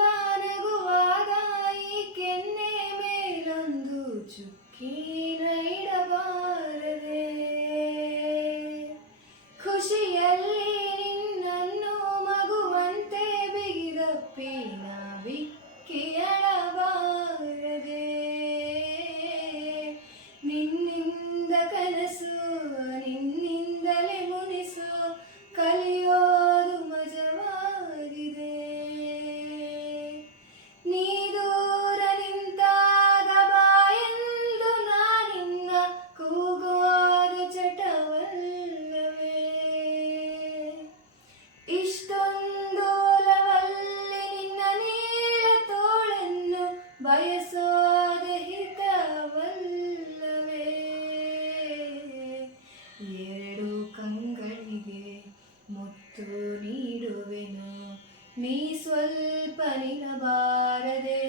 ಬಾನಗುವಾಗ ಈ ಕೆನ್ನೆ ಮೇಲೊಂದು ಚುಕ್ಕಿನ ಇಡಬಾರದೆ. ಖುಷಿಯಲ್ಲಿ ನಿನ್ನನ್ನು ಮಗುವಂತೆ ಬಿಗಿದಪ್ಪಿನ ಬಿಕ್ಕಿಯಳಬಾರದೆ. ನಿನ್ನಿಂದ ಕನಸು ನಿನ್ನಿಂದಲೇ ಮುನಿಸು ಕಲಿಯೋದು ಮಜವಾಗಿದೆ. ನೀ ದೂರ ನಿಂತಾಗ ಬಾಯೆಂದು ನಾನಿನ್ನ ಕೂಗೋದು ಚಟವಲ್ಲವೇ. ಇಷ್ಟೊಂದು ಒಲವಲ್ಲಿ ನಿನ್ನ ನೀಳ ತೋಳನ್ನು ಬಯಸೋದೆ ಹಿತವಲ್ಲವೇ. ಎರಡು ಕಂಗಳಿಗೆ ಮುತ್ತು ನೀಡುವೆನು, ನೀ ಸ್ವಲ್ಪ ನಿಲ್ಲಬಾರದೆ.